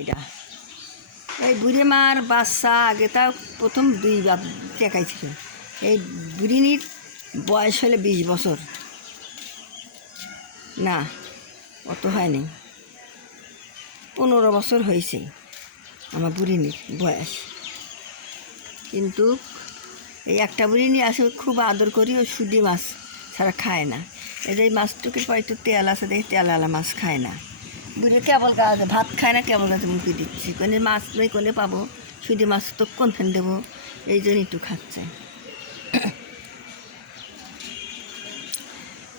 এটা এই বুড়ি মার বাচ্চা আগে তা প্রথম 2 বার দেখাইছিল। এই বুড়িনির বয়স হলে 20 বছর, না অত হয়নি, 15 বছর হয়েছে আমার বুড়িনির বয়স। কিন্তু এই একটা বুড়িনি আসে খুব আদর করি, ও শুধু মাছ ছাড়া খায় না। এই মাছটুকুর পর একটু তেল আছে, দেখি তেলালা মাছ খায় না। বুড়ি কেবল গাছ ভাত খায় না, কেবল গাছে মুখে দিচ্ছি, কোনে মাছ নেই কোনে পাবো, শুধু মাছ তো কোন ফেন দেবো, এই জন্য একটু খাচ্ছে।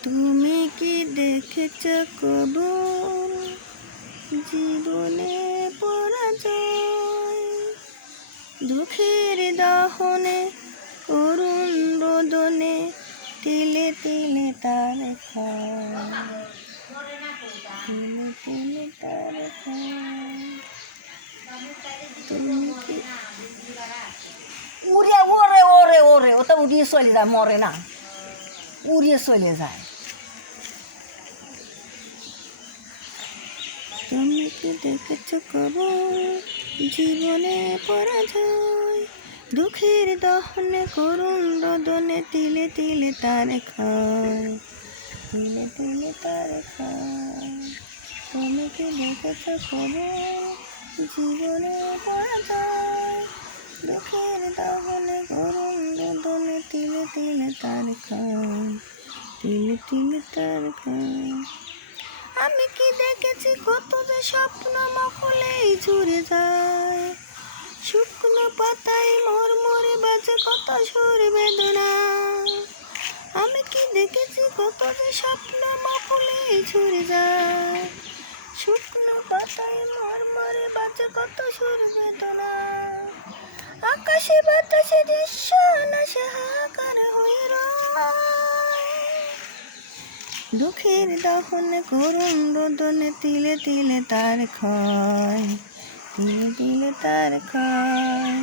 তুমি কি দেখেছ কবু জীবনে পরাজয়, দুঃখের দহনে করুণ রোদনে তিলে তিলে তার খায়, তিলে তিলে তার খায়। তুমি কি উড়িয়ে ওরে ওরে ওরে ওটা উড়িয়ে চলে যায়, মরে না, উড়িয়ে চলে যায়। তুমি কি দেখেছ কবু জীবনে পরাজয়, দুঃখের দহনে করুণ রোদনে তিলে তিলে তার খায়, তিলে তিলে তার খায়। তুমি কি দেখেছ কবু জীবনে পরাজয়, দুঃখের দহনে করুণ রোদনে তিলে তিলে তার খায়, তিলে তিলে তার খায়। আমি কি দেখেছি কত যে স্বপ্ন মকলেই ঝরে যায়, শুকনো পাতায় মরমরে বাজে কত সুর বেদনা। আমি কি দেখেছি কত যে স্বপ্ন মকলেই ঝরে যায়, শুকনো পাতায় মরমরে বাজে কত সুর বেদনা। আকাশে বাতাসে দৃশ্য না হাহাকার হয়ে রয়, দুঃখের দহনে করুণ রোদনে তিলে তিলে তার ক্ষয়, তিলে তিলে তার ক্ষয়।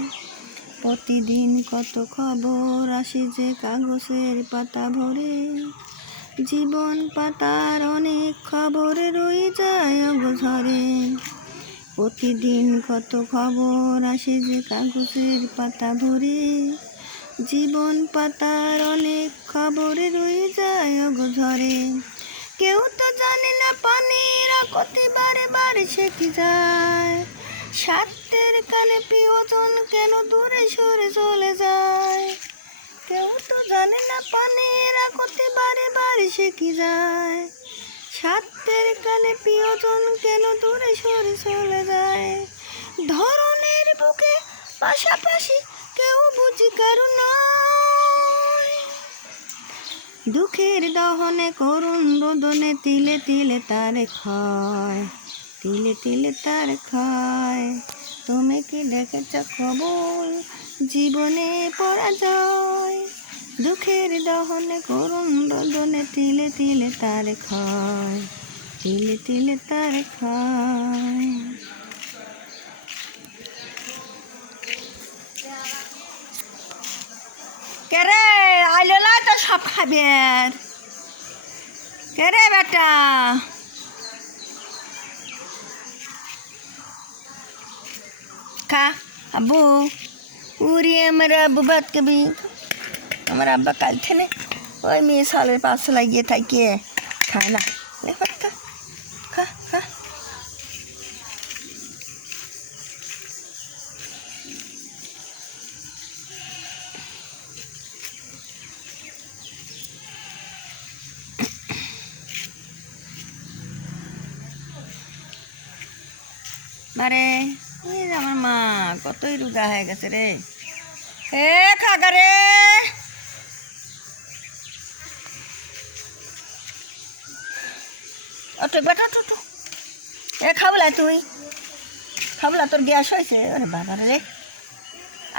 প্রতিদিন কত খবর আসে যে কাগজের পাতা ভরে, জীবন পাতার অনেক খবরে রয়ে যায় অগোছরে। প্রতিদিন কত খবর আসে যে কাগজের পাতা ভরে, জীবন পাতার অনেক খবরে রয়ে যায় অগোছরে। কেউ তো জানে না পানির আকতি বারে বারে সে কি যায়, স্বার্থের কানে প্রিয়জন কেন দূরে সরে চলে যায়। কেউ তো জানে না পানির আকতি বারে বারে সে কি যায়, স্বার্থের কানে প্রিয়জন কেন দূরে সরে চলে যায়। ধরনের বুকে পাশাপাশি কেউ বুঝি কারো নয়, দুঃখের দহনে করুণ রোদনে তিলে তিলে তার ক্ষয়, তিলে তিলে তার ক্ষয়। তুমি কি দেখেছ কবুল জীবনে পরাজয়, দুঃখের দহনে করুণ রোদনে তিলে তিলে তার ক্ষয়, তিলে তিলে তার ক্ষয়। কে রে আইলো না তো সব খাবে, কে রে বেটা, খা আব্বু। উড়ি আমার আব্বু ভাত খাবি, আমার আব্বা কাল থেকে ওই মেয়ে সালের পাশে লাগিয়ে থাকে, খায় না, খা খা খা। মারে আমার মা কতই রুগা হয়ে গেছে রে, এ খাগা রে, অটো বেটা তো, এ খাবলা তুই, খাবলা তোর গ্যাস হয়েছে, আরে বাবা রে,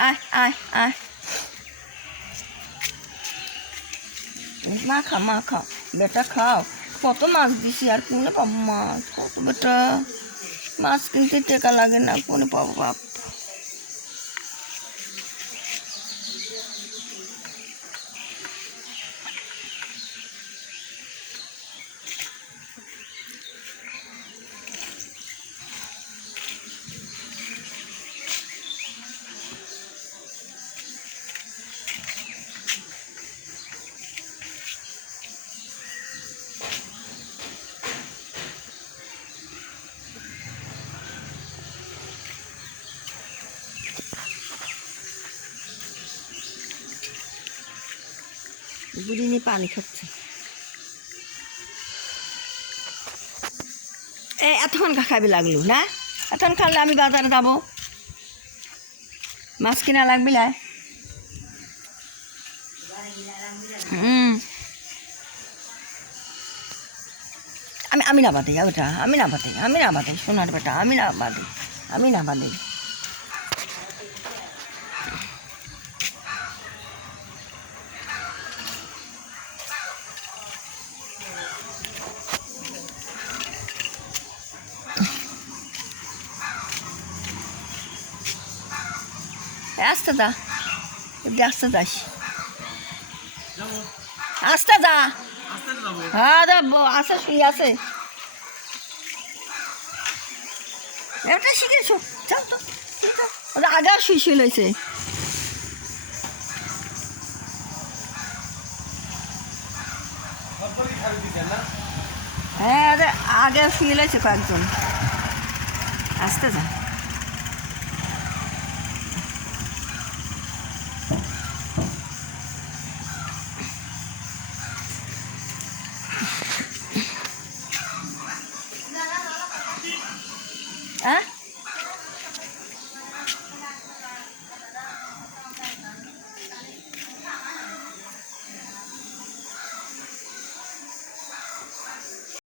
আয় আয় আয়, মা খা মা খাও বেটা খাও। কত মাছ দিছি আর কোনে পাবো মাছ, কত বেটা মাছ কিনতে টাকা লাগে না, কোনে পাবো বাপ। বুড়ি নিয়ে পানি খাচ্ছে। এতক্ষণ খাবি লাগলো না? এতক্ষণ খালে আমি বাজারে যাবো, মাছ কিনা লাগবি না। আমি না বাদে ওটা, আমি না বাদে সোনার বেটা, আমি না বাদে। আসতে যা, আসতে যাস, আসতে যা। হ্যাঁ আছে, শুয়ে আছে। এটা শিখেছো, চল তো। আগে শুয়ে লইছে। হ্যাঁ আগে শুয়ে লইছে কয়েকজন। আসতে যা। হ্যাঁ